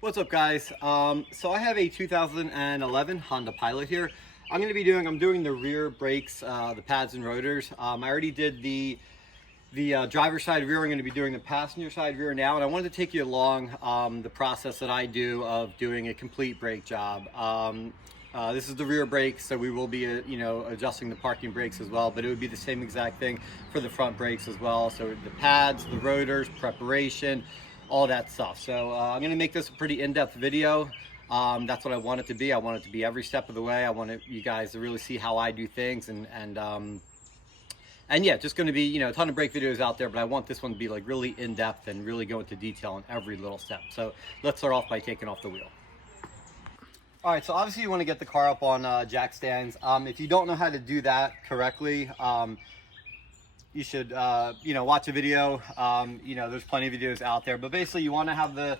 What's up, guys? So I have a 2011 Honda Pilot here. I'm doing the rear brakes, the pads and rotors. I already did the driver's side rear. I'm going to be doing the passenger side rear now, and I wanted to take you along the process that I do of doing a complete brake job. This is the rear brakes, so we will be adjusting the parking brakes as well, but it would be the same exact thing for the front brakes as well. So the pads, the rotors, preparation, all that stuff. So I'm going to make this a pretty in-depth video. That's what I want it to be. I want it to be every step of the way. I want you guys to really see how I do things, and yeah, just going to be, a ton of brake videos out there, but I want this one to be like really in-depth and really go into detail on every little step. So let's start off by taking off the wheel. All right, so obviously you want to get the car up on jack stands. If you don't know how to do that correctly, you should, watch a video. There's plenty of videos out there, but basically you want to have the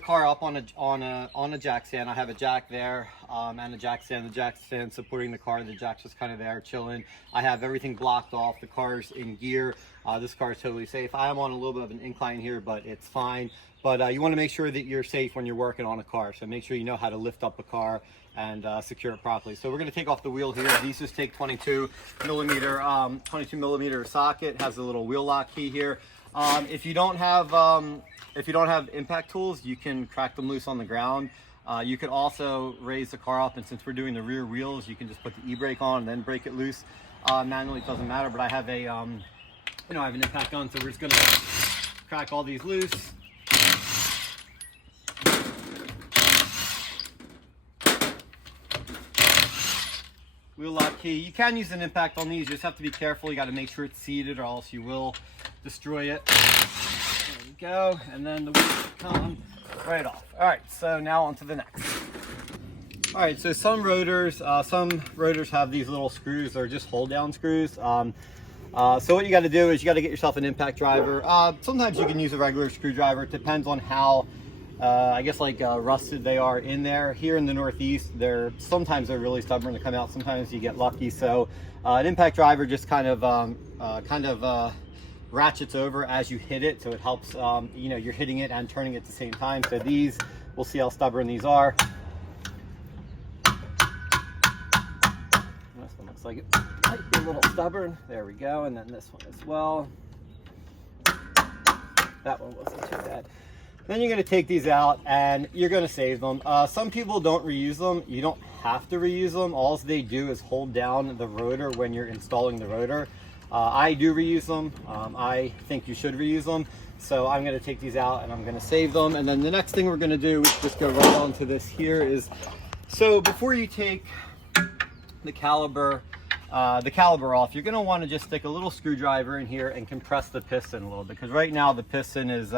car up on a jack stand. I have a jack there and a jack stand. The jack stand supporting the car. The jack's just kind of there chilling. I have everything blocked off. The car's in gear. This car is totally safe. I am on a little bit of an incline here, but it's fine. But you want to make sure that you're safe when you're working on a car. So make sure you know how to lift up a car and secure it properly. So we're going to take off the wheel here. These just take 22 millimeter socket. Has a little wheel lock key here. If you don't have impact tools, you can crack them loose on the ground. You could also raise the car up, and since we're doing the rear wheels, you can just put the e-brake on and then break it loose. Manually, it doesn't matter, but I have a I have an impact gun, so we're just gonna crack all these loose. Wheel lock key. You can use an impact on these. You just have to be careful. You got to make sure it's seated, or else you will destroy it. There we go. And then the wheels come right off. All right. So now on to the next. All right. So some rotors have these little screws. They're just hold down screws. So what you got to do is you got to get yourself an impact driver. Sometimes you can use a regular screwdriver. It depends on how rusted they are in there. Here in the Northeast, sometimes they're really stubborn to come out. Sometimes you get lucky. So an impact driver just kind of ratchets over as you hit it, so it helps. You're hitting it and turning it at the same time. So these, we'll see how stubborn these are. This one looks like it might be a little stubborn. There we go. And then this one as well. That one wasn't too bad. Then you're going to take these out and you're going to save them. Some people don't reuse them. You don't have to reuse them. All they do is hold down the rotor when you're installing the rotor. I do reuse them. I think you should reuse them. So I'm going to take these out and I'm going to save them. And then the next thing we're going to do, is just go right on to this here, is, so before you take the caliber off, you're going to want to just stick a little screwdriver in here and compress the piston a little bit, because right now the piston is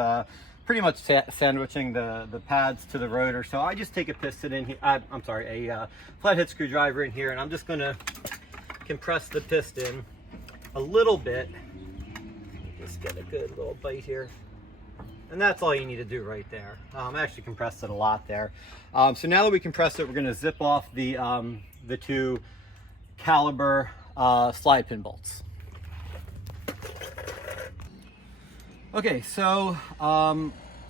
pretty much sandwiching the pads to the rotor. So I just take a piston in here, a flathead screwdriver in here, and I'm just going to compress the piston a little bit. Just get a good little bite here. And that's all you need to do right there. I actually compressed it a lot there. So now that we compressed it, we're going to zip off the two caliber slide pin bolts. Okay, so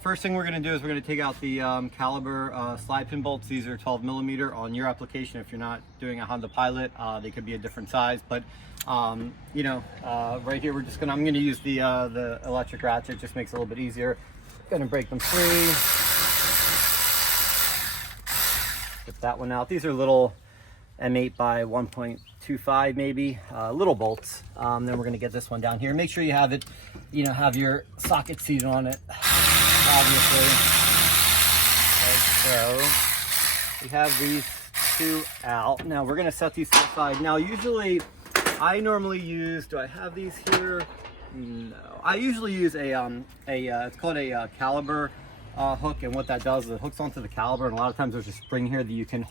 first thing we're going to do is we're going to take out the caliber slide pin bolts. These are 12 millimeter on your application. If you're not doing a Honda Pilot, they could be a different size, but right here I'm going to use the electric ratchet. It just makes it a little bit easier. Going to break them free. Get that one out. These are little M8 by 1.25 maybe, little bolts. Then we're going to get this one down here. Make sure you have it, have your socket seated on it, obviously. Okay, so we have these two out. Now we're going to set these to the side. Now usually I normally use, do I have these here? No. I usually use it's called a caliber hook, and what that does is it hooks onto the caliber, and a lot of times there's a spring here that you can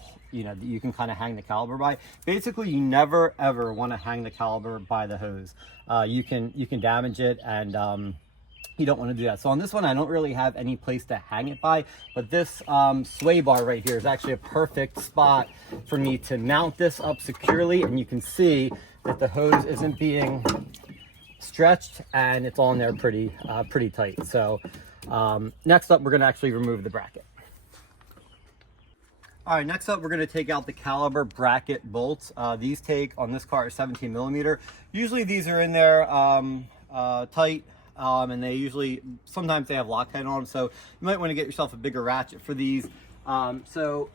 kind of hang the caliber by. Basically, you never ever want to hang the caliber by the hose. You can damage it, and you don't want to do that. So on this one, I don't really have any place to hang it by, but this sway bar right here is actually a perfect spot for me to mount this up securely, and you can see that the hose isn't being stretched and it's on there pretty tight. So next up, we're going to actually remove the bracket. All right, next up, we're gonna take out the caliber bracket bolts. These take, on this car, 17 millimeter. Usually these are in there tight, and they usually, sometimes they have Loctite on them, so you might wanna get yourself a bigger ratchet for these. So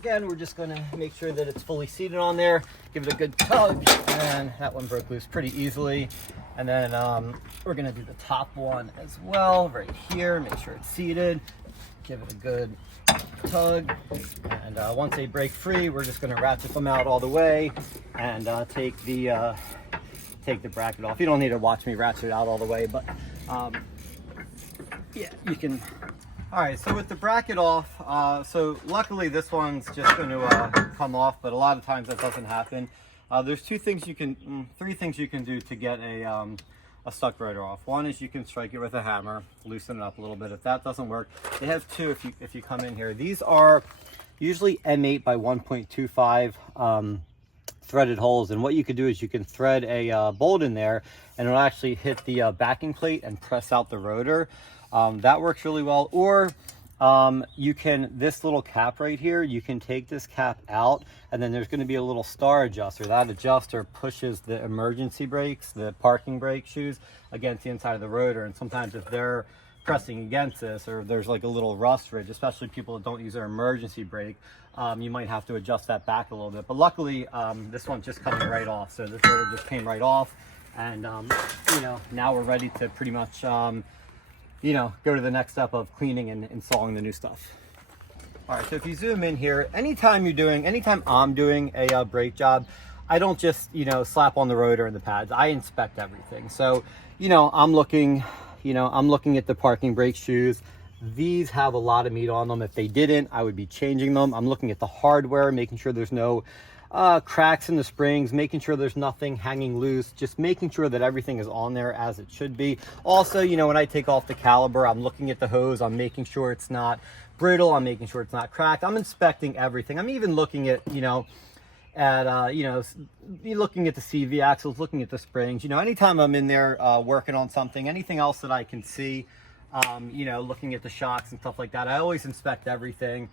again, we're just gonna make sure that it's fully seated on there, give it a good tug, and that one broke loose pretty easily. And then we're gonna do the top one as well, right here, make sure it's seated, give it a good tug, and once they break free, we're just going to ratchet them out all the way and take the bracket off. You don't need to watch me ratchet it out all the way, but yeah, you can. All right, so with the bracket off, so luckily this one's just going to come off, but a lot of times that doesn't happen. There's three things you can do to get a stuck rotor off. One is you can strike it with a hammer, loosen it up a little bit. If that doesn't work, they have two if you come in here. These are usually M8 by 1.25 threaded holes, and what you could do is you can thread a bolt in there and it'll actually hit the backing plate and press out the rotor. That works really well. Or you can, this little cap right here, you can take this cap out, and then there's going to be a little star adjuster. That adjuster pushes the emergency brakes, the parking brake shoes, against the inside of the rotor. And sometimes if they're pressing against this, or there's like a little rust ridge, especially people that don't use their emergency brake, you might have to adjust that back a little bit. But luckily, this one's just coming right off. So this rotor just came right off, and you know, now we're ready to pretty much you know, go to the next step of cleaning and installing the new stuff. All right, so if you zoom in here, anytime I'm doing a brake job, I don't just, you know, slap on the rotor and the pads. I inspect everything. So, you know, I'm looking at the parking brake shoes. These have a lot of meat on them. If they didn't, I would be changing them. I'm looking at the hardware, making sure there's no cracks in the springs, making sure there's nothing hanging loose, just making sure that everything is on there as it should be. Also, you know, when I take off the caliber, I'm looking at the hose, I'm making sure it's not brittle, I'm making sure it's not cracked. I'm inspecting everything. I'm even looking at, you know, looking at the CV axles, looking at the springs. You know, anytime I'm in there working on something, anything else that I can see, you know, looking at the shocks and stuff like that, I always inspect everything.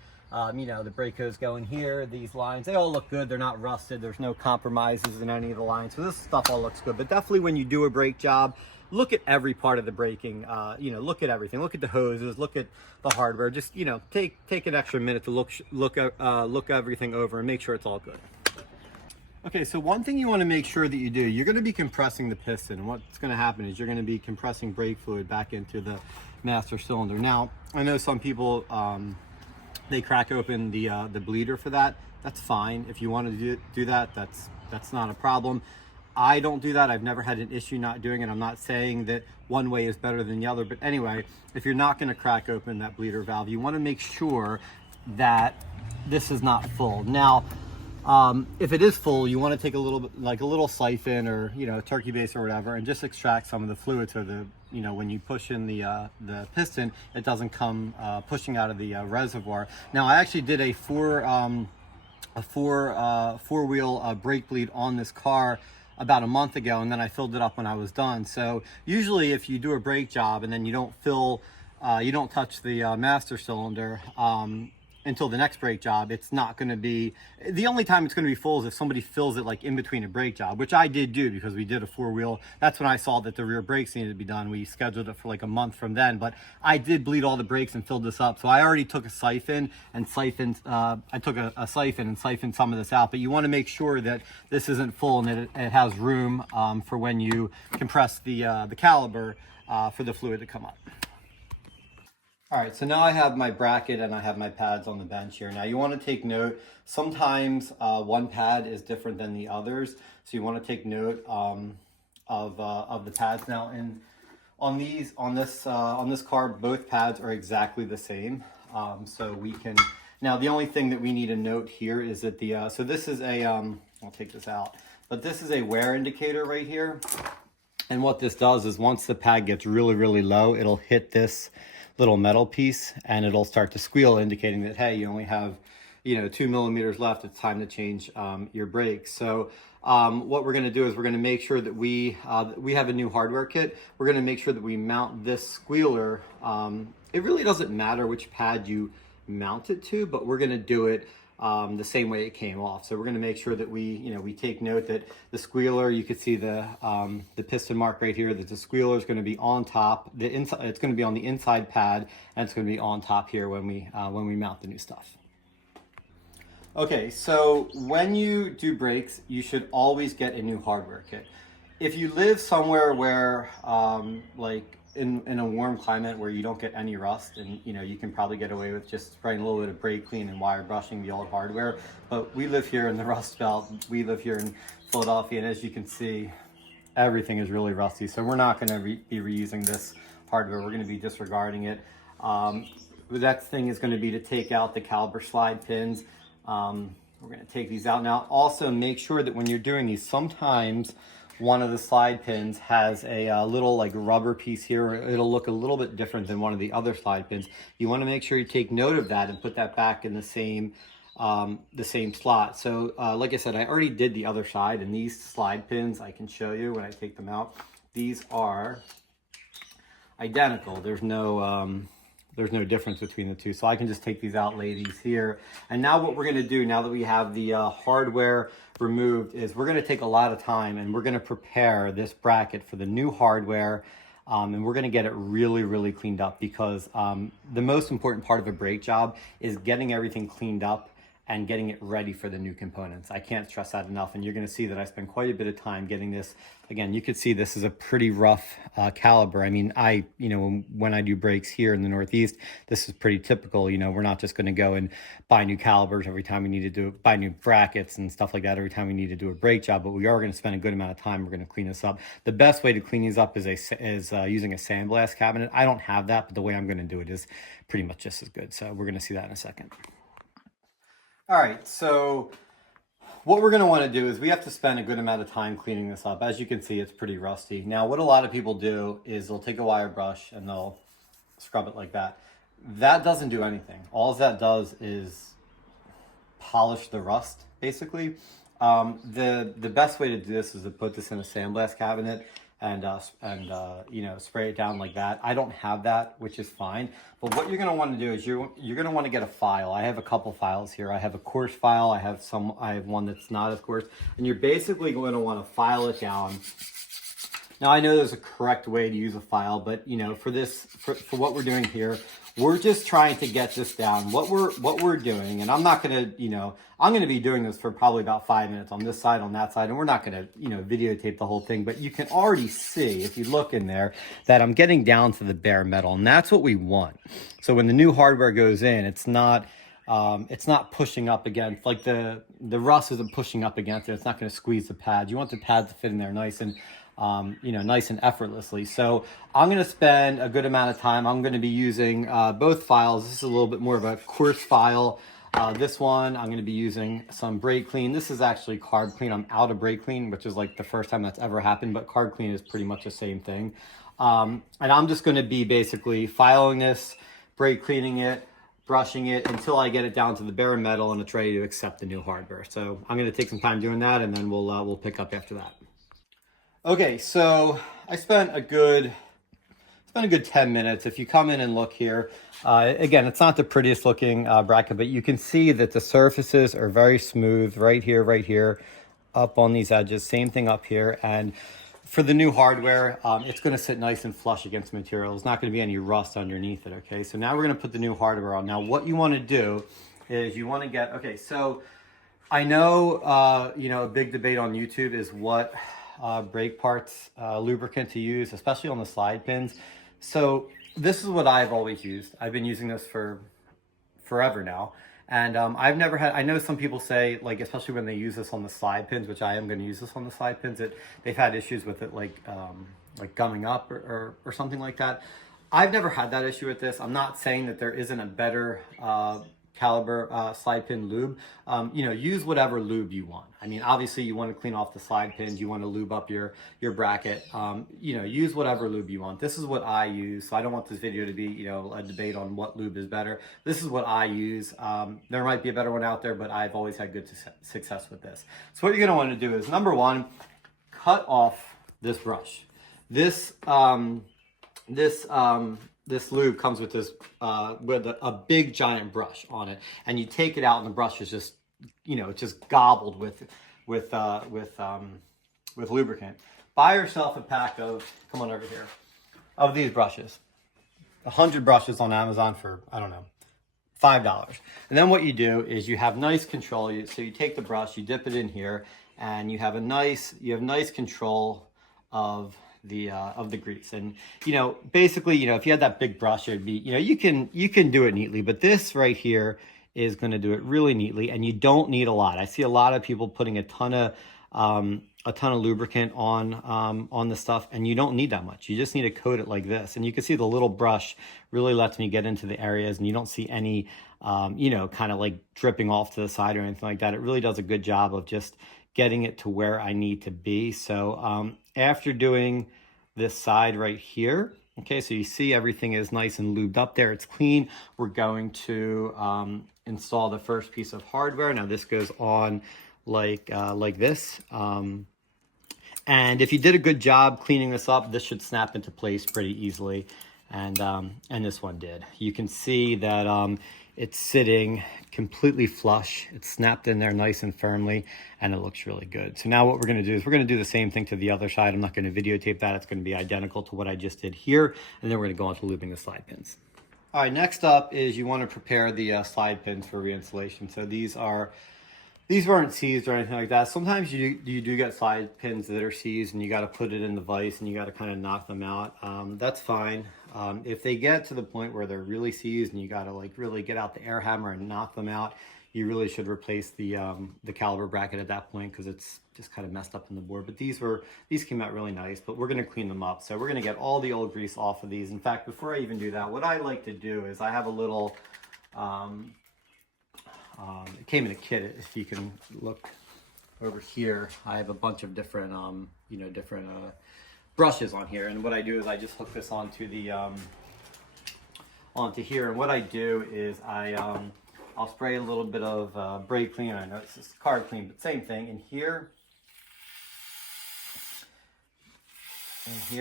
You know, the brake hose going here, these lines, they all look good. They're not rusted. There's no compromises in any of the lines. So this stuff all looks good. But definitely when you do a brake job, look at every part of the braking. You know, look at everything. Look at the hoses. Look at the hardware. Just, you know, take an extra minute to look everything over and make sure it's all good. Okay, so one thing you want to make sure that you do, you're going to be compressing the piston. And what's going to happen is you're going to be compressing brake fluid back into the master cylinder. Now, I know some people, they crack open the bleeder for that. That's fine. If you want to do that, that's not a problem. I don't do that. I've never had an issue not doing it. I'm not saying that one way is better than the other, but anyway, if you're not going to crack open that bleeder valve, you want to make sure that this is not full. Now, if it is full, you want to take a little bit, like a little siphon or, you know, turkey base or whatever, and just extract some of the fluid so the, you know, when you push in the piston, it doesn't come pushing out of the reservoir. Now, I actually did a four-wheel brake bleed on this car about a month ago, and then I filled it up when I was done. So usually if you do a brake job and then you don't you don't touch the master cylinder until the next brake job, it's not going to be, the only time it's going to be full is if somebody fills it like in between a brake job, which I did do because we did a four-wheel. That's when I saw that the rear brakes needed to be done. We scheduled it for like a month from then, but I did bleed all the brakes and filled this up. So I already took a siphon and siphoned, siphoned some of this out, but you want to make sure that this isn't full and that it has room for when you compress the caliber for the fluid to come up. All right, so now I have my bracket and I have my pads on the bench here. Now you want to take note, sometimes one pad is different than the others. So you want to take note of the pads. Now on this car, both pads are exactly the same. So we can, now the only thing that we need to note here is that the, so this is a, I'll take this out, but this is a wear indicator right here. And what this does is once the pad gets really, really low, it'll hit this little metal piece and it'll start to squeal, indicating that, hey, you only have, you know, 2 millimeters left. It's time to change your brakes. So what we're going to do is we're going to make sure that we have a new hardware kit. We're going to make sure that we mount this squealer. It really doesn't matter which pad you mount it to, but we're going to do it the same way it came off. So we're going to make sure that we take note that the squealer, you could see the piston mark right here, that the squealer is going to be on top. It's going to be on the inside pad, and it's going to be on top here when we mount the new stuff. Okay, so when you do brakes, you should always get a new hardware kit. If you live somewhere where, like in a warm climate where you don't get any rust, and you can probably get away with just spraying a little bit of brake clean and wire brushing the old hardware. But we live here in the Rust Belt. We live here in Philadelphia, and as you can see, everything is really rusty. So we're not going to be reusing this hardware. We're going to be disregarding it. The next thing is going to be to take out the caliper slide pins. We're going to take these out now. Also, make sure that when you're doing these, sometimes one of the slide pins has a little like rubber piece here. It'll look a little bit different than one of the other slide pins. You want to make sure you take note of that and put that back in the same slot. So like I said, I already did the other side, and these slide pins, I can show you when I take them out. These are identical. There's no difference between the two. So I can just take these out, lay these here. And now what we're gonna do, now that we have the hardware removed, is we're gonna take a lot of time and we're gonna prepare this bracket for the new hardware. And we're gonna get it really, really cleaned up, because the most important part of a brake job is getting everything cleaned up and getting it ready for the new components. I can't stress that enough, and you're gonna see that I spend quite a bit of time getting this. Again, you could see this is a pretty rough caliber. I mean, when I do brakes here in the Northeast, this is pretty typical. We're not just gonna go and buy new calibers every time we need to buy new brackets and stuff like that every time we need to do a brake job, but we are gonna spend a good amount of time. We're gonna clean this up. The best way to clean these up is using a sandblast cabinet. I don't have that, but the way I'm gonna do it is pretty much just as good. So we're gonna see that in a second. All right, so what we're going to want to do is we have to spend a good amount of time cleaning this up. As you can see, it's pretty rusty. Now, what a lot of people do is they'll take a wire brush and they'll scrub it like that. That doesn't do anything. All that does is polish the rust, basically. The best way to do this is to put this in a sandblast cabinet and spray it down like that. I don't have that, which is fine. But what you're going to want to do is you're going to want to get a file. I have a couple files here. I have a coarse file. I have one that's not as coarse, and you're basically going to want to file it down. Now, I know there's a correct way to use a file, but for what we're doing here, we're just trying to get this down. What we're doing, and I'm not going to, I'm going to be doing this for probably about 5 minutes on this side, on that side, and we're not going to, videotape the whole thing, but you can already see, if you look in there, that I'm getting down to the bare metal, and that's what we want. So when the new hardware goes in, it's not pushing up against, like the rust isn't pushing up against it. It's not going to squeeze the pads. You want the pads to fit in there nice and nice and effortlessly. So I'm going to spend a good amount of time. I'm going to be using both files. This is a little bit more of a coarse file. This one, I'm going to be using some brake clean. This is actually carb clean. I'm out of brake clean, which is like the first time that's ever happened, but carb clean is pretty much the same thing. And I'm just going to be basically filing this, brake cleaning it, brushing it until I get it down to the bare metal and it's ready to accept the new hardware. So I'm going to take some time doing that, and then we'll pick up after that. Okay, so I spent a good 10 minutes. If you come in and look here, again, it's not the prettiest looking bracket, but you can see that the surfaces are very smooth right here, up on these edges, same thing up here. And for the new hardware, it's going to sit nice and flush against the material. There's not going to be any rust underneath it, okay? So now we're going to put the new hardware on. Now, what you want to do is you want to get, okay, so I know, a big debate on YouTube is what brake parts lubricant to use, especially on the slide pins. So this is what I've always used. I've been using this for forever now, and I've never had, I know some people say, like, especially when they use this on the slide pins, which I am going to use this on the slide pins, that they've had issues with it, like gumming up or something like that. I've never had that issue with this. I'm not saying that there isn't a better caliber slide pin lube. Use whatever lube you want. I mean, obviously you want to clean off the slide pins, you want to lube up your bracket. Use whatever lube you want. This is what I use, so I don't want this video to be a debate on what lube is better. This is what I use. There might be a better one out there, but I've always had good success with this. So what you're going to want to do is, number one, cut off this brush. This this lube comes with this with a big giant brush on it, and you take it out and the brush is just, you know, it's just gobbled with lubricant. Buy yourself a pack of, come on over here, of these brushes. 100 brushes on Amazon for, I don't know, $5. And then what you do is you have nice control. So you take the brush, you dip it in here, and you have nice control of the grease. And, you know, basically, you know, if you had that big brush, it'd be, you know, you can do it neatly, but this right here is going to do it really neatly, and you don't need a lot. I see a lot of people putting a ton of lubricant on the stuff, and you don't need that much. You just need to coat it like this, and you can see the little brush really lets me get into the areas, and you don't see any you know, kind of like dripping off to the side or anything like that. It really does a good job of just getting it to where I need to be. So after doing this side right here, okay, so you see everything is nice and lubed up there, it's clean. We're going to install the first piece of hardware. Now this goes on like this, and if you did a good job cleaning this up, this should snap into place pretty easily, and this one did. You can see that it's sitting completely flush. It's snapped in there nice and firmly, and it looks really good. So now what we're going to do is we're going to do the same thing to the other side. I'm not going to videotape that. It's going to be identical to what I just did here, and then we're going to go on to lubing the slide pins. All right, next up is you want to prepare the slide pins for reinstallation. So these weren't seized or anything like that. Sometimes you do get slide pins that are seized, and you got to put it in the vise and you got to kind of knock them out. That's fine. If they get to the point where they're really seized and you got to like really get out the air hammer and knock them out, you really should replace the caliper bracket at that point, because it's just kind of messed up in the board. But these came out really nice, but we're going to clean them up. So we're going to get all the old grease off of these. In fact, before I even do that, what I like to do is I have a little it came in a kit. If you can look over here, I have a bunch of different you know, different brushes on here, and what I do is I just hook this onto the onto here, and what I do is I'll spray a little bit of brake clean. I know it's just card clean, but same thing in here,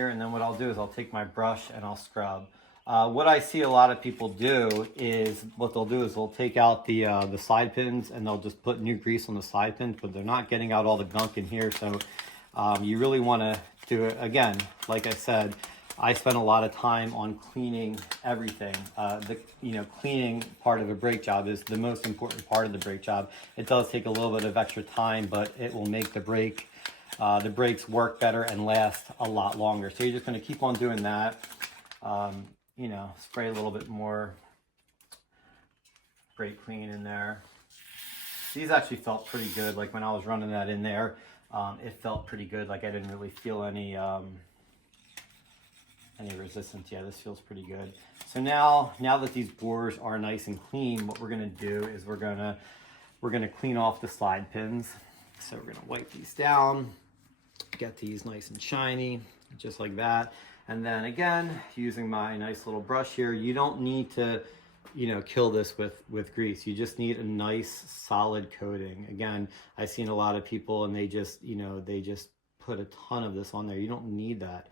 and then what I'll do is I'll take my brush and I'll scrub. What I see a lot of people do is what they'll do is they'll take out the slide pins and they'll just put new grease on the slide pins, but they're not getting out all the gunk in here. So you really want to do it again. Like I said, I spend a lot of time on cleaning everything. You know, cleaning part of a brake job is the most important part of the brake job. It does take a little bit of extra time, but it will make the brakes work better and last a lot longer. So you're just going to keep on doing that. You know, spray a little bit more brake clean in there. These actually felt pretty good. Like when I was running that in there, it felt pretty good. Like I didn't really feel any resistance. Yeah, this feels pretty good. So now that these bores are nice and clean, what we're gonna do is we're gonna clean off the slide pins. So we're gonna wipe these down, get these nice and shiny, just like that. And then again, using my nice little brush here, you don't need to, you know, kill this with grease. You just need a nice solid coating. Again, I've seen a lot of people and they just, you know, they just put a ton of this on there. You don't need that.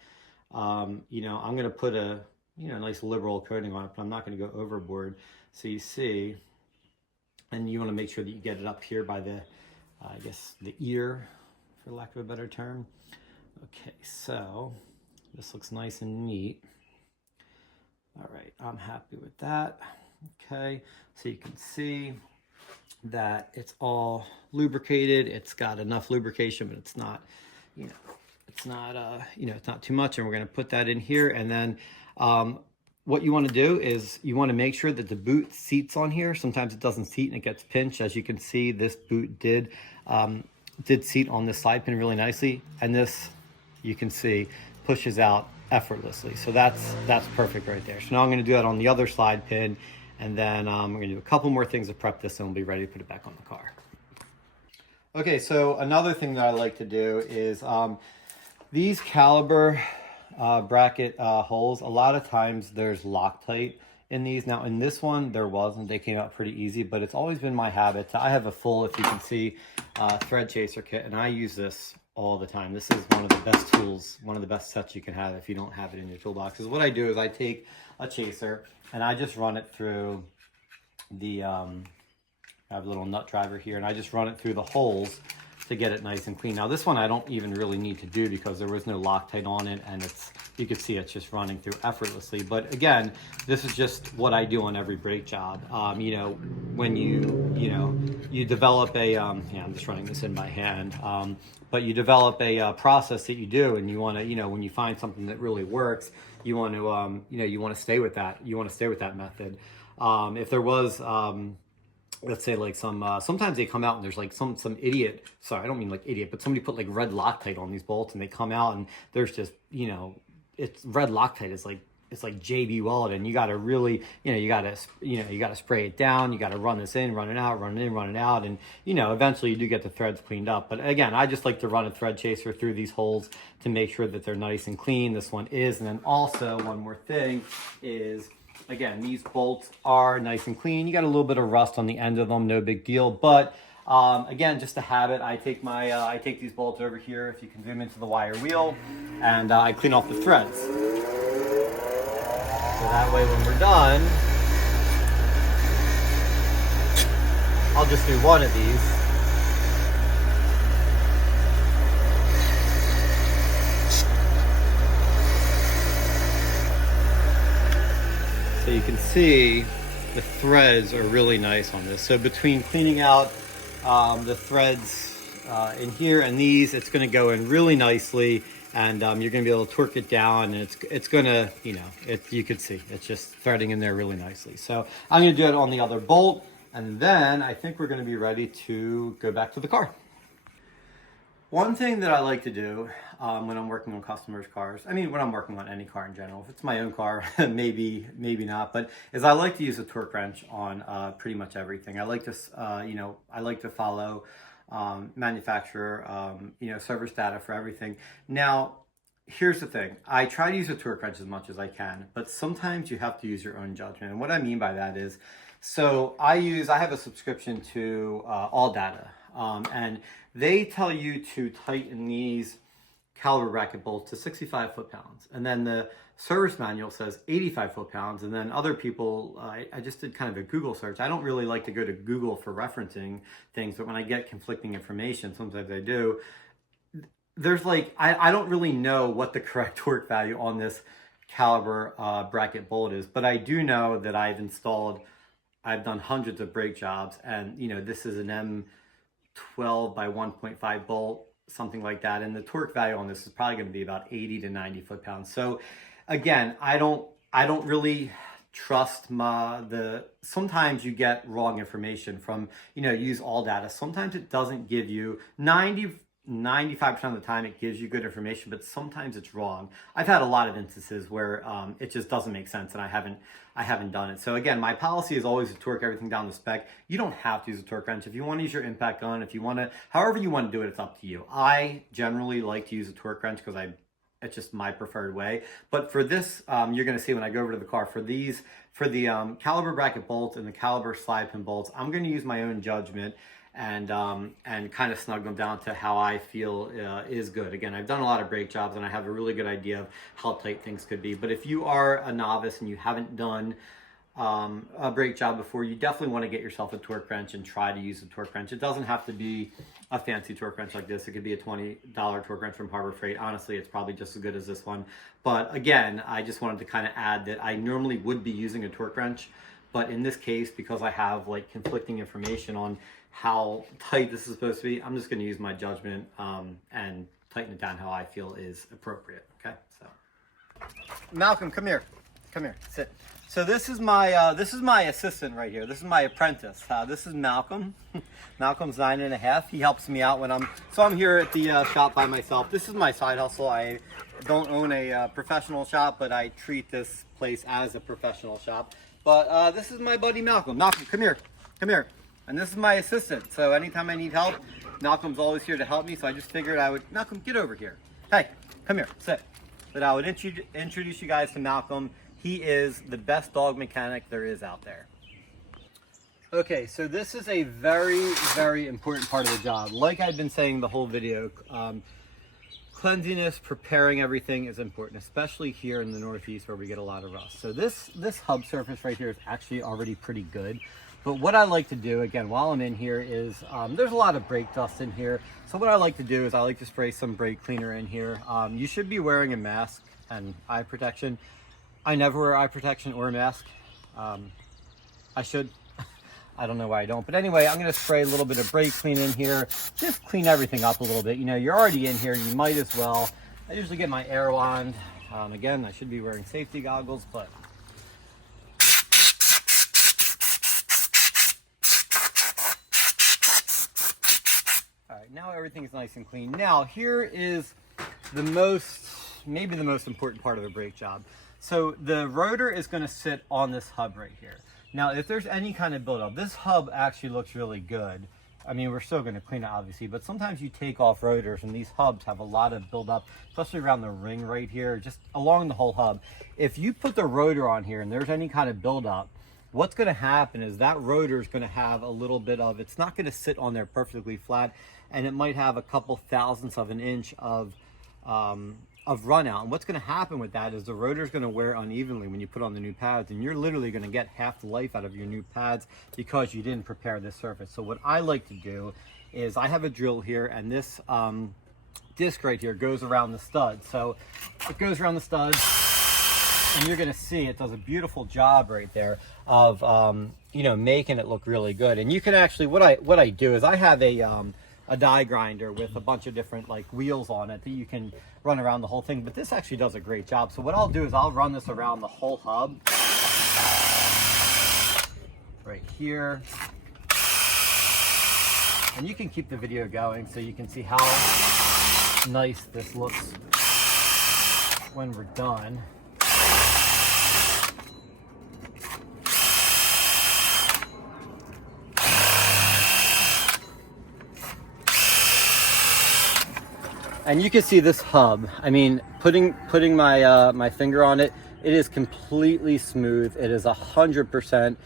You know, I'm going to put a, you know, nice liberal coating on it, but I'm not going to go overboard. So you see, and you want to make sure that you get it up here by the, I guess the ear, for lack of a better term. Okay, so this looks nice and neat. All right, I'm happy with that. Okay, so you can see that it's all lubricated. It's got enough lubrication, but it's not, you know, it's not, you know, it's not too much. And we're going to put that in here. And then what you want to do is you want to make sure that the boot seats on here. Sometimes it doesn't seat and it gets pinched. As you can see, this boot did seat on this side pin really nicely. And this, you can see, pushes out effortlessly. So that's perfect right there. So now I'm going to do that on the other slide pin, and then I'm going to do a couple more things to prep this, and we'll be ready to put it back on the car. Okay, so another thing that I like to do is these caliper bracket holes, a lot of times there's Loctite in these. Now in this one there wasn't. They came out pretty easy, but it's always been my habit. I have a full, if you can see, thread chaser kit, and I use this all the time. This is one of the best tools, one of the best sets you can have if you don't have it in your toolbox. Because what I do is I take a chaser and I just run it through the, I have a little nut driver here, and I just run it through the holes to get it nice and clean. Now this one I don't even really need to do because there was no Loctite on it, and you can see it's just running through effortlessly. But again, this is just what I do on every brake job. You know, when you develop a, yeah, I'm just running this in by hand, but you develop a process that you do, and you want to, when you find something that really works, you want to, you want to stay with that. You want to stay with that method. If there was, let's say like sometimes they come out and there's like some idiot, sorry, I don't mean like idiot, but somebody put like red Loctite on these bolts, and they come out and there's just, it's red Loctite is like, it's like JB Weld, and you got to really, you got to spray it down. You got to run this in, run it out, run it in, run it out. And, eventually you do get the threads cleaned up. But again, I just like to run a thread chaser through these holes to make sure that they're nice and clean. This one is. And then also one more thing is, again, these bolts are nice and clean. You got a little bit of rust on the end of them, no big deal. But again, just a habit. I take I take these bolts over here, if you can zoom into the wire wheel, and I clean off the threads. So that way when we're done, I'll just do one of these. So you can see the threads are really nice on this. So between cleaning out the threads in here and these, it's going to go in really nicely, and you're going to be able to torque it down, and it's going to, you can see it's just threading in there really nicely. So I'm going to do it on the other bolt, and then I think we're going to be ready to go back to the car. One thing that I like to do when I'm working on customers' cars, I mean, when I'm working on any car in general, if it's my own car, maybe not, but is I like to use a torque wrench on pretty much everything. I like to, I like to follow manufacturer, service data for everything. Now, here's the thing. I try to use a torque wrench as much as I can, but sometimes you have to use your own judgment. And what I mean by that is, so I have a subscription to All Data, and they tell you to tighten these caliber bracket bolts to 65 foot-pounds. And then the service manual says 85 foot-pounds. And then other people, I just did kind of a Google search. I don't really like to go to Google for referencing things, but when I get conflicting information, sometimes I do. There's like, I don't really know what the correct torque value on this caliber bracket bolt is, but I do know that I've done hundreds of brake jobs, and this is an M12 by 1.5 bolt, something like that, and the torque value on this is probably going to be about 80 to 90 foot-pounds. So again, I don't really trust sometimes you get wrong information from, use All Data. Sometimes it doesn't give you 95% of the time it gives you good information, but sometimes it's wrong. I've had a lot of instances where it just doesn't make sense, and I haven't done it. So again, my policy is always to torque everything down to spec. You don't have to use a torque wrench. If you want to use your impact gun, if you want to, however you want to do it, it's up to you. I generally like to use a torque wrench because it's just my preferred way. But for this, you're going to see when I go over to the car, for the caliber bracket bolts and the caliber slide pin bolts, I'm going to use my own judgment and kind of snug them down to how I feel is good. Again, I've done a lot of brake jobs, and I have a really good idea of how tight things could be. But if you are a novice and you haven't done a brake job before, you definitely want to get yourself a torque wrench and try to use a torque wrench. It doesn't have to be a fancy torque wrench like this. It could be a $20 torque wrench from Harbor Freight. Honestly, it's probably just as good as this one. But again, I just wanted to kind of add that I normally would be using a torque wrench, but in this case, because I have like conflicting information on how tight this is supposed to be, I'm just going to use my judgment and tighten it down how I feel is appropriate. Okay, so Malcolm, come here, sit. So this is my assistant right here. This is my apprentice. This is Malcolm. Malcolm's 9.5. He helps me out when I'm here at the shop by myself. This is my side hustle. I don't own a professional shop, but I treat this place as a professional shop. But this is my buddy Malcolm. Malcolm, come here. And this is my assistant. So anytime I need help, Malcolm's always here to help me. So I just figured Malcolm, get over here. Hey, come here, sit. That I would introduce you guys to Malcolm. He is the best dog mechanic there is out there. Okay, so this is a very, very important part of the job. Like I've been saying the whole video, cleanliness, preparing everything is important, especially here in the Northeast where we get a lot of rust. So this hub surface right here is actually already pretty good. But what I like to do, again, while I'm in here is, there's a lot of brake dust in here. So what I like to do is I like to spray some brake cleaner in here. You should be wearing a mask and eye protection. I never wear eye protection or a mask. I should. I don't know why I don't. But anyway, I'm going to spray a little bit of brake clean in here. Just clean everything up a little bit. You know, you're already in here. You might as well. I usually get my air wand. Again, I should be wearing safety goggles, but... All right, now everything's nice and clean. Now, here is maybe the most important part of the brake job. So the rotor is going to sit on this hub right here. Now, if there's any kind of buildup, this hub actually looks really good. I mean, we're still going to clean it, obviously, but sometimes you take off rotors and these hubs have a lot of buildup, especially around the ring right here, just along the whole hub. If you put the rotor on here and there's any kind of buildup, what's going to happen is that rotor is going to have a little bit of, it's not going to sit on there perfectly flat, and it might have a couple thousandths of an inch of run out. And what's going to happen with that is the rotor is going to wear unevenly when you put on the new pads, and you're literally going to get half the life out of your new pads because you didn't prepare this surface. So what I like to do is I have a drill here, and this disc right here goes around the stud. So it goes around the stud, and you're going to see it does a beautiful job right there of you know, making it look really good. And you can actually, what I do is I have a die grinder with a bunch of different like wheels on it that you can run around the whole thing, but this actually does a great job. So what I'll do is I'll run this around the whole hub right here, and you can keep the video going so you can see how nice this looks when we're done. And you can see this hub. I mean, putting my my finger on it, it is completely smooth. It is 100%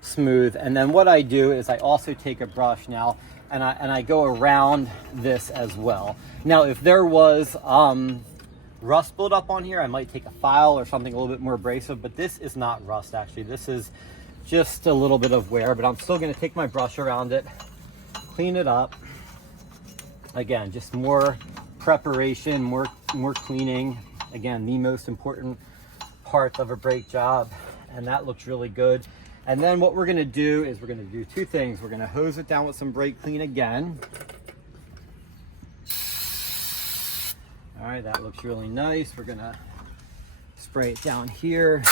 smooth. And then what I do is I also take a brush now and I go around this as well. Now, if there was rust buildup on here, I might take a file or something a little bit more abrasive, but this is not rust actually. This is just a little bit of wear, but I'm still gonna take my brush around it, clean it up. Again, just more preparation, more cleaning. Again, the most important parts of a brake job, and that looks really good. And then what we're going to do is we're going to do two things. We're going to hose it down with some brake clean again. All right, that looks really nice. We're going to spray it down here.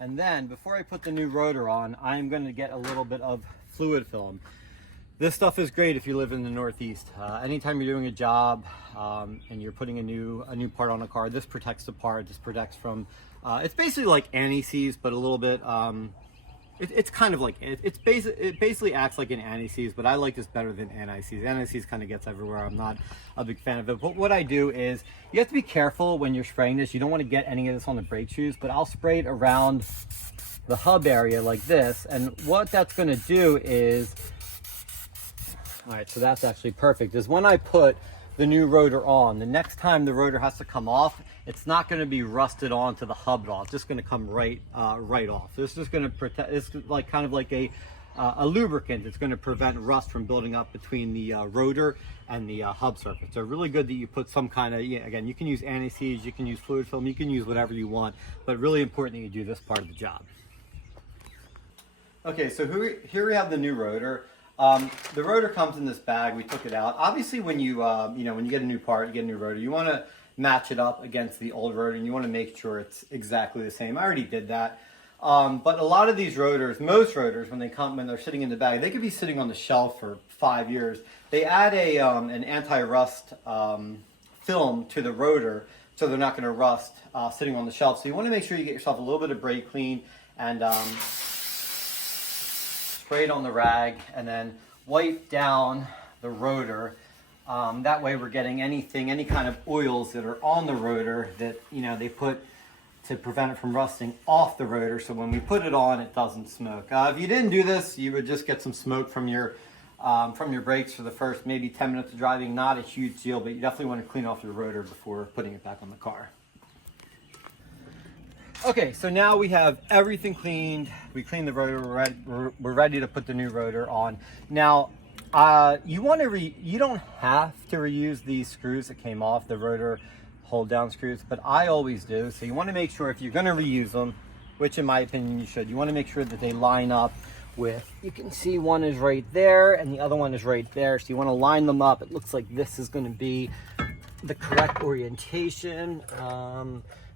And then before I put the new rotor on, I'm going to get a little bit of fluid film. This stuff is great if you live in the Northeast. Anytime you're doing a job and you're putting a new part on a car, this protects the part. This protects from, it's basically like anti-seize, but a little bit, it's kind of like, it basically acts like an anti-seize, but I like this better than anti-seize. Anti-seize kind of gets everywhere. I'm not a big fan of it. But what I do is, you have to be careful when you're spraying this. You don't want to get any of this on the brake shoes, but I'll spray it around the hub area like this. And what that's going to do is, all right, so that's actually perfect, is when I put the new rotor on, the next time the rotor has to come off, it's not going to be rusted onto the hub at all. It's just going to come right off. This is going to protect, it's like kind of like a lubricant. It's going to prevent rust from building up between the rotor and the hub surface. So really good that you put some kind of, again, you can use anti-seize, you can use fluid film, you can use whatever you want, but really important that you do this part of the job. Okay, so here we have the new rotor. The rotor comes in this bag. We took it out. Obviously, when you when you get a new part, you get a new rotor, you want to match it up against the old rotor, and you want to make sure it's exactly the same. I already did that. But a lot of these rotors, most rotors, when they're sitting in the bag, they could be sitting on the shelf for 5 years. They add an anti-rust film to the rotor, so they're not going to rust sitting on the shelf. So you want to make sure you get yourself a little bit of brake clean and spray it on the rag, and then wipe down the rotor. That way we're getting any kind of oils that are on the rotor that they put to prevent it from rusting off the rotor, so when we put it on, it doesn't smoke. If you didn't do this, you would just get some smoke from your from your brakes for the first maybe 10 minutes of driving. Not a huge deal, but you definitely want to clean off your rotor before putting it back on the car. Okay, so now we have everything cleaned. We cleaned the rotor. We're ready to put the new rotor on. Now, you don't have to reuse these screws that came off, the rotor hold down screws, but I always do. So you want to make sure, if you're going to reuse them, which in my opinion you should, you want to make sure that they line up with, you can see one is right there and the other one is right there. So you want to line them up. It looks like this is going to be the correct orientation.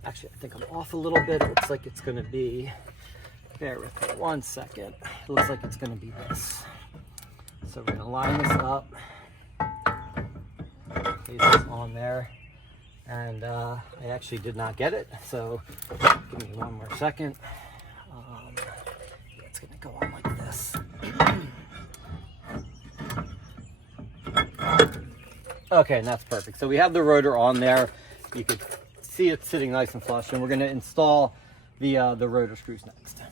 Actually, I think I'm off a little bit. It looks like it's going to be, bear with me 1 second. It looks like it's going to be this. So we're going to line this up, place this on there. And I actually did not get it, so give me 1 more second. It's going to go on like this. Okay, and that's perfect. So we have the rotor on there. You could see it sitting nice and flush, and we're going to install the rotor screws next.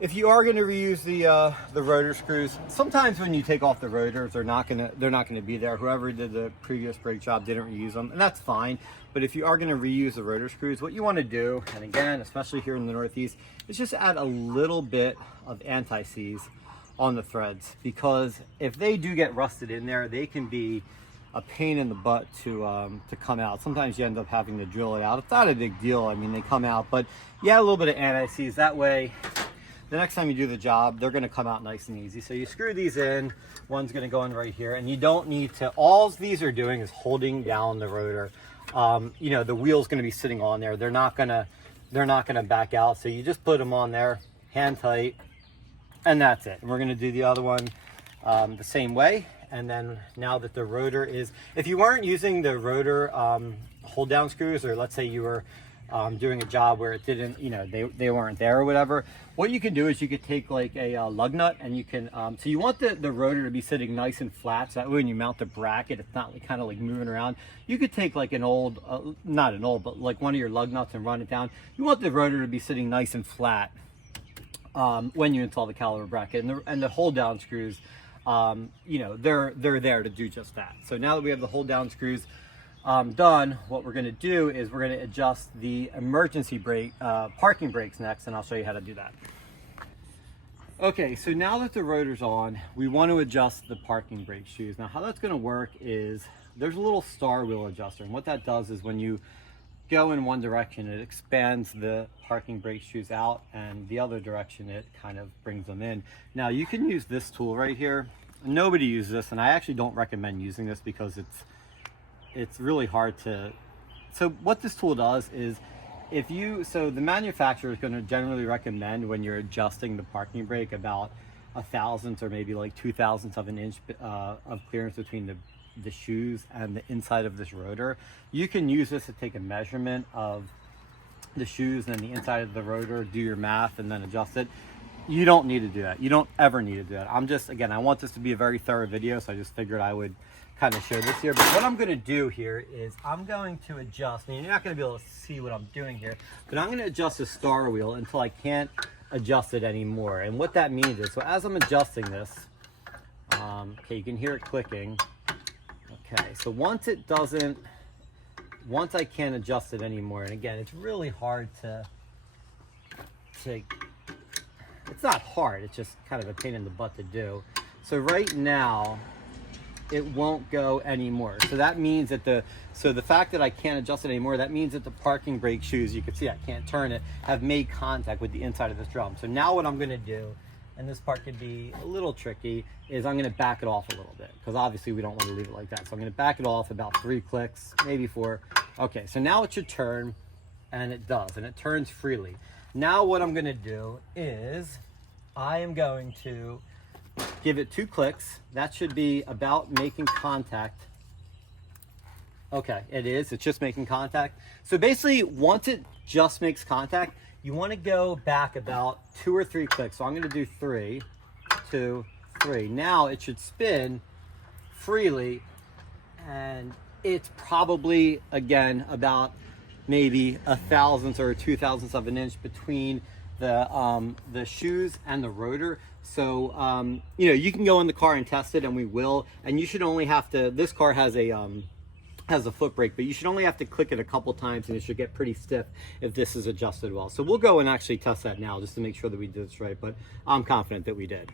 If you are going to reuse the rotor screws, sometimes when you take off the rotors, they're not going to be there. Whoever did the previous brake job didn't reuse them, and that's fine. But if you are going to reuse the rotor screws, what you want to do, and again, especially here in the Northeast, is just add a little bit of anti-seize on the threads, because if they do get rusted in there, they can be a pain in the butt to come out. Sometimes you end up having to drill it out. It's not a big deal. I mean, they come out, but you add a little bit of anti-seize. That way, the next time you do the job, they're going to come out nice and easy. So you screw these in. One's going to go in right here, and you don't need to. All these are doing is holding down the rotor. You know, the wheel's going to be sitting on there. They're not going to back out. So you just put them on there, hand tight, and that's it. And we're going to do the other one the same way. And then now that the rotor is, if you weren't using the rotor hold down screws, or let's say you were doing a job where it didn't, you know, they weren't there or whatever, what you can do is you could take like a lug nut, and you can, so you want the rotor to be sitting nice and flat, so that way when you mount the bracket, it's not like, kind of like moving around. You could take like an old, not an old, but like one of your lug nuts and run it down. You want the rotor to be sitting nice and flat when you install the caliper bracket, and the hold down screws, you know, they're there to do just that. So now that we have the hold down screws done, what we're going to do is we're going to adjust the emergency brake, parking brakes next, and I'll show you how to do that. Okay, so now that the rotor's on, we want to adjust the parking brake shoes. Now how that's going to work is there's a little star wheel adjuster, and what that does is when you go in one direction, it expands the parking brake shoes out, and the other direction it kind of brings them in. Now you can use this tool right here. Nobody uses this, and I actually don't recommend using this because it's really hard to. So what this tool does is, so the manufacturer is going to generally recommend when you're adjusting the parking brake about 1/1000th or maybe like 2/1000ths of an inch of clearance between the shoes and the inside of this rotor. You can use this to take a measurement of the shoes and the inside of the rotor, do your math, and then adjust it. You don't need to do that. You don't ever need to do that. I'm just, again, I want this to be a very thorough video, so I just figured I would kind of show this here. But what I'm going to do here is I'm going to adjust, and you're not going to be able to see what I'm doing here, but I'm going to adjust the star wheel until I can't adjust it anymore. And what that means is, so as I'm adjusting this, okay, you can hear it clicking. Okay, so once I can't adjust it anymore, and again, it's really hard to it's not hard, it's just kind of a pain in the butt to do. So right now, it won't go anymore. So that means that the fact that I can't adjust it anymore, that means that the parking brake shoes, you can see I can't turn it, have made contact with the inside of this drum. So now what I'm gonna do, and this part could be a little tricky, is I'm gonna back it off a little bit, because obviously we don't want to leave it like that. So I'm gonna back it off about 3 clicks, maybe 4. Okay, so now it should turn, and it does, and it turns freely. Now what I'm gonna do is I am going to give it 2 clicks. That should be about making contact. Okay, it is, it's just making contact. So basically, once it just makes contact, you wanna go back about 2 or 3 clicks. So I'm gonna do 3, 2, 3. Now it should spin freely, and it's probably, again, about maybe 1/1000th or 2/1000ths of an inch between the shoes and the rotor. So you know, you can go in the car and test it, and we will. And you should only have to, this car has a foot brake, but you should only have to click it a couple times and it should get pretty stiff if this is adjusted well. So we'll go and actually test that now just to make sure that we did this right, but I'm confident that we did.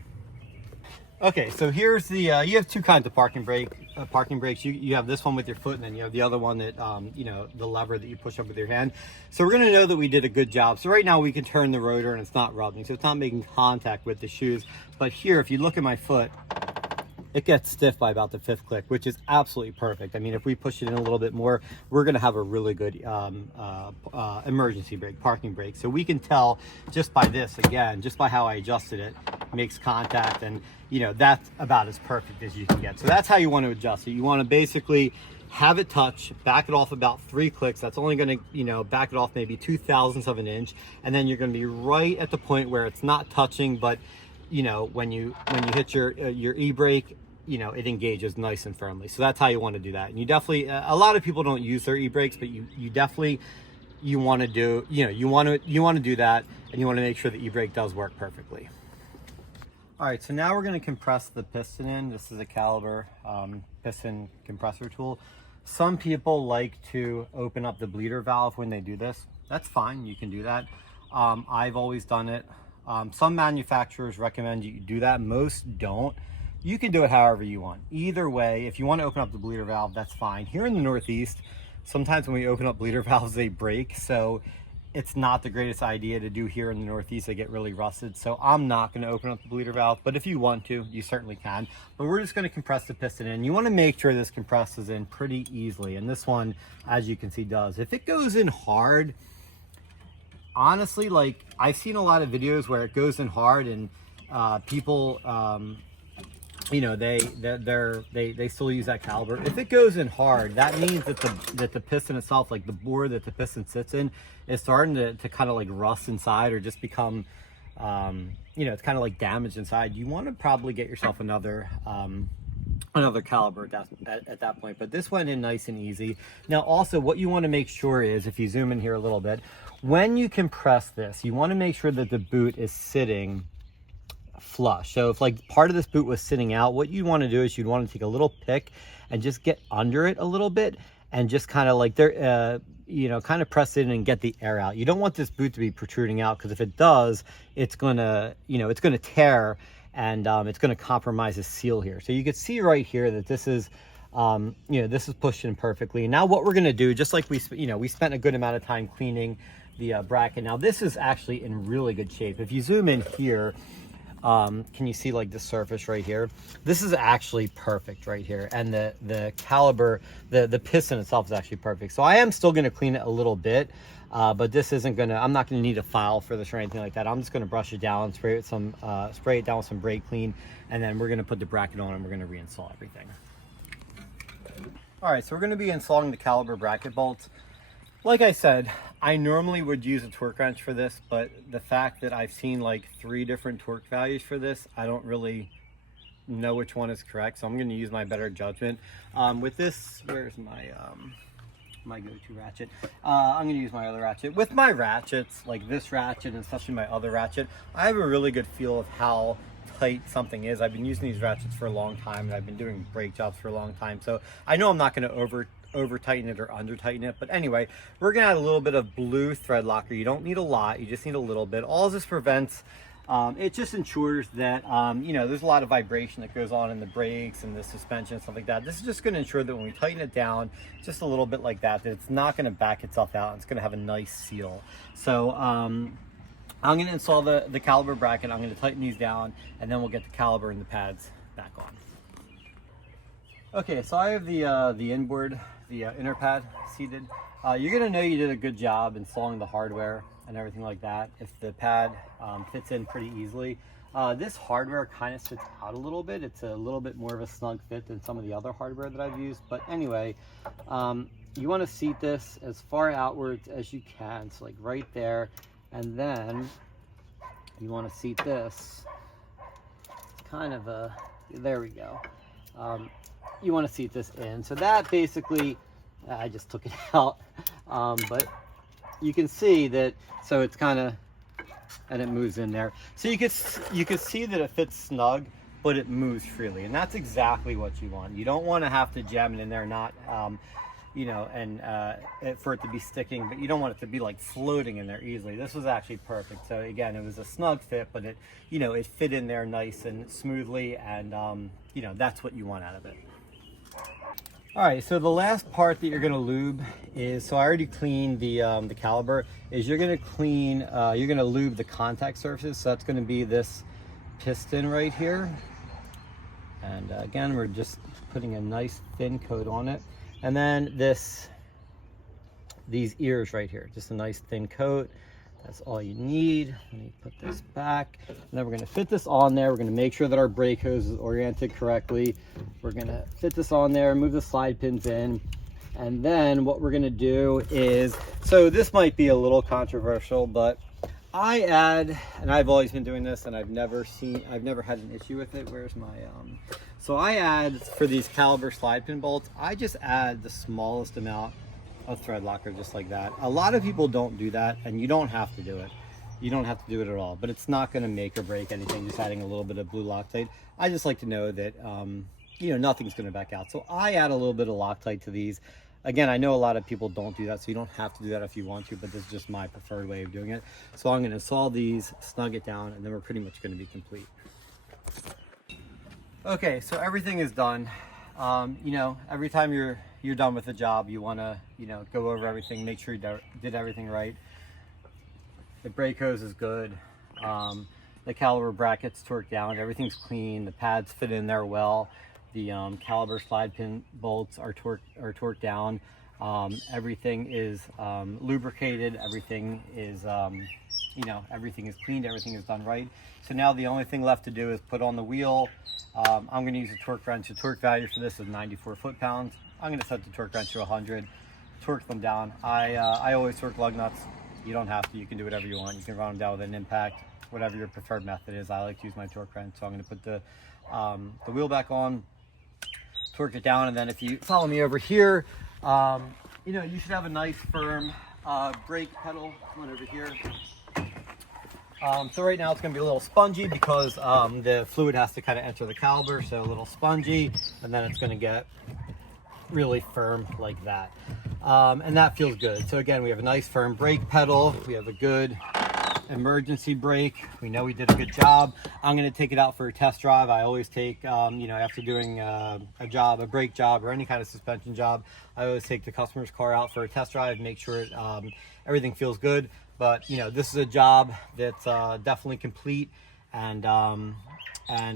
Okay, so here's the, you have two kinds of parking brakes. You have this one with your foot, and then you have the other one that, you know, the lever that you push up with your hand. So we're gonna know that we did a good job. So right now we can turn the rotor and it's not rubbing, so it's not making contact with the shoes. But here, if you look at my foot, it gets stiff by about the fifth click, which is absolutely perfect. I mean, if we push it in a little bit more, we're gonna have a really good emergency brake, parking brake. So we can tell just by this, again, just by how I adjusted it, makes contact, and you know, that's about as perfect as you can get. So that's how you want to adjust it. You want to basically have it touch, back it off about 3 clicks. That's only going to, you know, back it off maybe 0.02 of an inch, and then you're going to be right at the point where it's not touching, but you know, when you hit your e-brake, you know, it engages nice and firmly. So that's how you want to do that. And you definitely, a lot of people don't use their e-brakes, but you definitely, you want to do, you know, you want to do that, and you want to make sure the e-brake does work perfectly. All right, so now we're going to compress the piston in. This is a caliber piston compressor tool. Some people like to open up the bleeder valve when they do this. That's fine, you can do that. I've always done it. Some manufacturers recommend you do that, most don't. You can do it however you want. Either way, if you want to open up the bleeder valve, that's fine. Here in the Northeast, sometimes when we open up bleeder valves, they break, so it's not the greatest idea to do here in the Northeast. They get really rusted, so I'm not going to open up the bleeder valve, but if you want to, you certainly can. But we're just going to compress the piston in. You want to make sure this compresses in pretty easily, and this one, as you can see, does. If it goes in hard, honestly, like, I've seen a lot of videos where it goes in hard and people you know, they still use that caliber. If it goes in hard, that means that the piston itself, like the bore that the piston sits in, is starting to kind of like rust inside, or just become you know, it's kind of like damaged inside. You want to probably get yourself another caliber at that point. But this went in nice and easy. Now also, what you want to make sure is, if you zoom in here a little bit, when you compress this, you want to make sure that the boot is sitting flush. So if like part of this boot was sitting out, what you want to do is you'd want to take a little pick and just get under it a little bit, and just kind of like there, you know, kind of press it in and get the air out. You don't want this boot to be protruding out, because if it does, it's gonna, you know, it's gonna tear, and it's gonna compromise the seal here. So you can see right here that this is, you know, this is pushed in perfectly. Now what we're gonna do, just like we spent a good amount of time cleaning the bracket. Now this is actually in really good shape. If you zoom in here, can you see like the surface right here? This is actually perfect right here, and the caliber, the piston itself is actually perfect. So I am still going to clean it a little bit, but this isn't gonna, I'm not going to need a file for this or anything like that. I'm just going to brush it down, spray it down with some brake clean, and then we're going to put the bracket on and we're going to reinstall everything. All right, so we're going to be installing the caliber bracket bolts. Like I said, I normally would use a torque wrench for this, but the fact that I've seen like 3 different torque values for this, I don't really know which one is correct, so I'm going to use my better judgment. With this, where's my my go-to ratchet? I'm going to use my other ratchet. With my ratchets, like this ratchet and especially my other ratchet, I have a really good feel of how tight something is. I've been using these ratchets for a long time, and I've been doing brake jobs for a long time, so I know I'm not going to over tighten it or under tighten it. But anyway, we're gonna add a little bit of blue thread locker. You don't need a lot, you just need a little bit. All this prevents, it just ensures that you know, there's a lot of vibration that goes on in the brakes and the suspension and stuff like that. This is just going to ensure that when we tighten it down just a little bit like that, that it's not going to back itself out. It's going to have a nice seal. So I'm going to install the caliber bracket. I'm going to tighten these down, and then we'll get the caliber and the pads back on. Okay, so I have the inboard, the inner pad seated. You're going to know you did a good job installing the hardware and everything like that if the pad fits in pretty easily. This hardware kind of sits out a little bit. It's a little bit more of a snug fit than some of the other hardware that I've used. But anyway, you want to seat this as far outwards as you can, so like right there. And then you want to seat this kind of a, there we go. You want to seat this in. So that basically, I just took it out, but you can see that, so it's kind of and it moves in there. So you could see that it fits snug, but it moves freely, and that's exactly what you want. You don't want to have to jam it in there, not you know, and for it to be sticking, but you don't want it to be like floating in there easily. This was actually perfect. So again, it was a snug fit, but it, you know, it fit in there nice and smoothly, and you know, that's what you want out of it. All right, so the last part that you're gonna lube is, so I already cleaned the caliper, is you're gonna lube the contact surfaces. So that's gonna be this piston right here. And again, we're just putting a nice thin coat on it. And then these ears right here, just a nice thin coat. That's all you need. Let me put this back. And then we're gonna fit this on there. We're gonna make sure that our brake hose is oriented correctly. We're gonna fit this on there, move the slide pins in. And then what we're gonna do is, so this might be a little controversial, but I add, and I've always been doing this and I've never had an issue with it. Where's my, so I add, for these caliber slide pin bolts, I just add the smallest amount of thread locker, just like that. A lot of people don't do that, and you don't have to do it. You don't have to do it at all, but it's not going to make or break anything, just adding a little bit of blue Loctite. I just like to know that, you know, nothing's going to back out. So I add a little bit of Loctite to these. Again, I know a lot of people don't do that, so you don't have to do that if you want to, but this is just my preferred way of doing it. So I'm going to install these, snug it down, and then we're pretty much going to be complete. Okay, so everything is done. You know, every time you're done with the job, you want to, you know, go over everything, make sure you did everything right. The brake hose is good. The caliper bracket's torqued down, everything's clean, the pads fit in there well. The caliper slide pin bolts are torqued down. Everything is lubricated, everything is you know, everything is cleaned, everything is done right. So now the only thing left to do is put on the wheel. I'm going to use a torque wrench. The torque value for this is 94 foot-pounds. I'm going to set the torque wrench to 100, torque them down. I always torque lug nuts. You don't have to. You can do whatever you want. You can run them down with an impact, whatever your preferred method is. I like to use my torque wrench, so I'm going to put the wheel back on, torque it down, and then if you follow me over here, you know, you should have a nice firm brake pedal. Come on over here. So right now it's going to be a little spongy because the fluid has to kind of enter the caliper, so a little spongy, and then it's going to get really firm like that. And that feels good. So again, we have a nice firm brake pedal. We have a good emergency brake. We know we did a good job. I'm going to take it out for a test drive. I always take, you know, after doing a brake job or any kind of suspension job, I always take the customer's car out for a test drive, make sure everything feels good. But, you know, this is a job that's definitely complete. And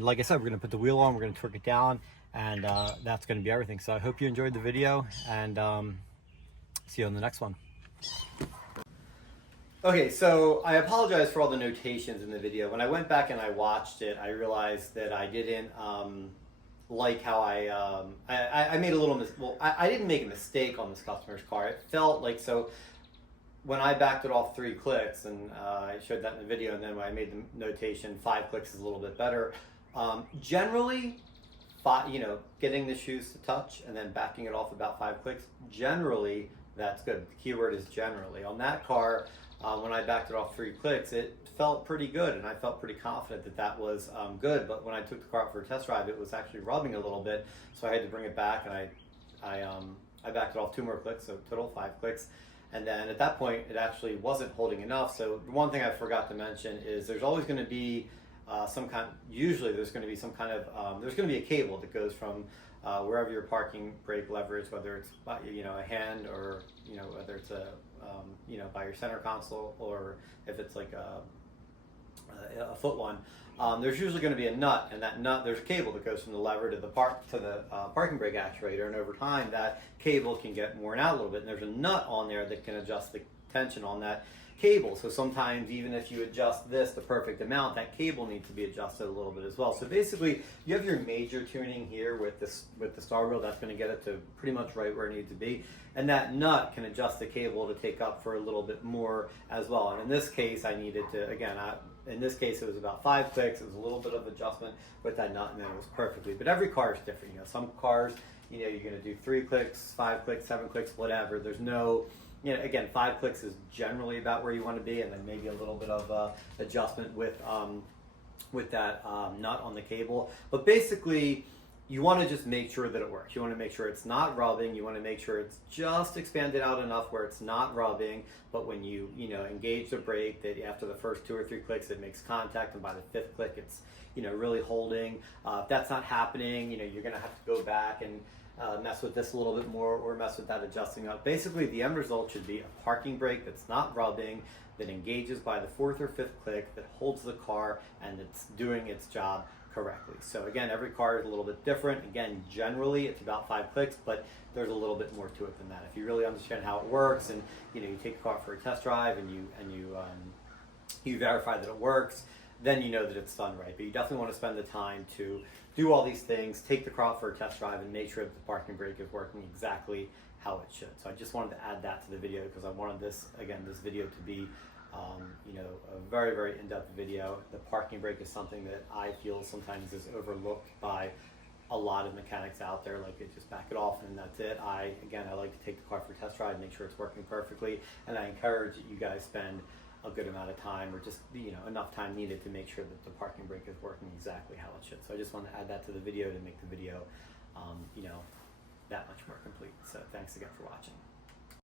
like I said, we're going to put the wheel on, we're going to torque it down, and that's going to be everything. So I hope you enjoyed the video, and see you on the next one. Okay, so I apologize for all the notations in the video. When I went back and I watched it, I realized that I didn't like how I made a little well, I didn't make a mistake on this customer's car. It felt like, so when I backed it off 3 clicks, and I showed that in the video, and then when I made the notation 5 clicks is a little bit better. Generally, you know, getting the shoes to touch and then backing it off about 5 clicks, generally that's good. The keyword is generally. On that car, when I backed it off 3 clicks, it felt pretty good, and I felt pretty confident that that was good. But when I took the car out for a test drive, it was actually rubbing a little bit, so I had to bring it back, and I backed it off 2 more clicks, so total 5 clicks. And then at that point, it actually wasn't holding enough. So one thing I forgot to mention is there's always going to be usually there's going to be some kind of, there's going to be a cable that goes from wherever your parking brake lever is, whether it's, you know, a hand, or, you know, whether it's a, you know, by your center console, or if it's like a foot one. There's usually going to be a nut, and that nut, there's a cable that goes from the lever to the parking brake actuator, and over time that cable can get worn out a little bit, and there's a nut on there that can adjust the tension on that cable. So sometimes even if you adjust this the perfect amount, that cable needs to be adjusted a little bit as well. So basically you have your major tuning here with the star wheel. That's going to get it to pretty much right where it needs to be, and that nut can adjust the cable to take up for a little bit more as well. And in this case I needed to, again, in this case it was about 5 clicks. It was a little bit of adjustment with that nut, and then it was perfectly. But every car is different. You know, some cars, you know, you're going to do 3 clicks, 5 clicks, 7 clicks, whatever. There's no You know, again, 5 clicks is generally about where you want to be, and then maybe a little bit of adjustment with that nut on the cable. But basically, you want to just make sure that it works. You want to make sure it's not rubbing. You want to make sure it's just expanded out enough where it's not rubbing. But when you engage the brake, that after the first 2 or 3 clicks, it makes contact, and by the 5th click, it's really holding. If that's not happening, you're going to have to go back and mess with this a little bit more, or mess with that adjusting up. Basically, the end result should be a parking brake that's not rubbing, that engages by the 4th or 5th click, that holds the car, and it's doing its job correctly. So again, every car is a little bit different. Again, generally it's about 5 clicks, but there's a little bit more to it than that. If you really understand how it works, and you take the car for a test drive, and you verify that it works, then you know that it's done right. But you definitely want to spend the time to do all these things, take the car out for a test drive, and make sure that the parking brake is working exactly how it should. So I just wanted to add that to the video, because I wanted this video to be a very, very in-depth video. The parking brake is something that I feel sometimes is overlooked by a lot of mechanics out there. Like, they just back it off and that's it. I like to take the car for a test drive, make sure it's working perfectly, and I encourage that you guys spend a good amount of time, or just enough time needed to make sure that the parking brake is working exactly how it should. So I just wanted to add that to the video to make the video that much more complete. So thanks again for watching.